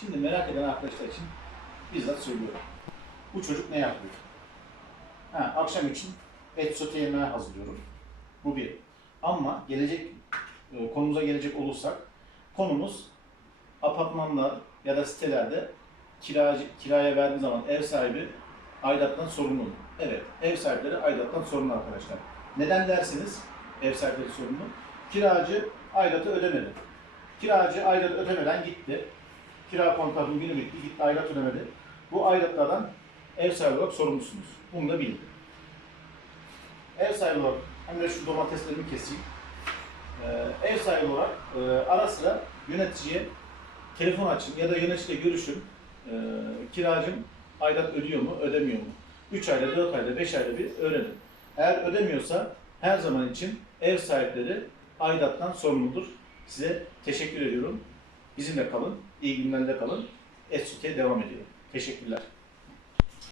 Şimdi merak eden arkadaşlar için bizzat söylüyorum. Bu çocuk ne yapıyor? Ha, akşam için et sote yemeği hazırlıyorum. Bu bir. Ama gelecek e, konumuza gelecek olursak konumuz apartmanlar ya da sitelerde kiracı, kiraya verdiği zaman ev sahibi aidattan sorumlu. Evet, ev sahipleri aidattan sorumlu arkadaşlar. Neden derseniz ev sahipleri sorumlu. Kiracı aidatı ödemedi. Kiracı aidatı ödemeden gitti. Kira kontratının bitti, gitti aidat ödemedi. Bu aidatlardan ev sahibi olarak sorumlusunuz. Bunu da bilin. Ev sahibi olarak, hem de şu domateslerimi keseyim. Ee, ev sahibi olarak e, ara sıra yöneticiye telefon açın ya da yöneticiyle görüşün. Ee, kiracım aidat ödüyor mu, ödemiyor mu? 3 ayda, 4 ayda, 5 ayda bir öğrenin. Eğer ödemiyorsa her zaman için ev sahipleri aidattan sorumludur. Size teşekkür ediyorum. Bizimle kalın, iyi günlerde kalın. Etüt'e devam ediyor. Teşekkürler.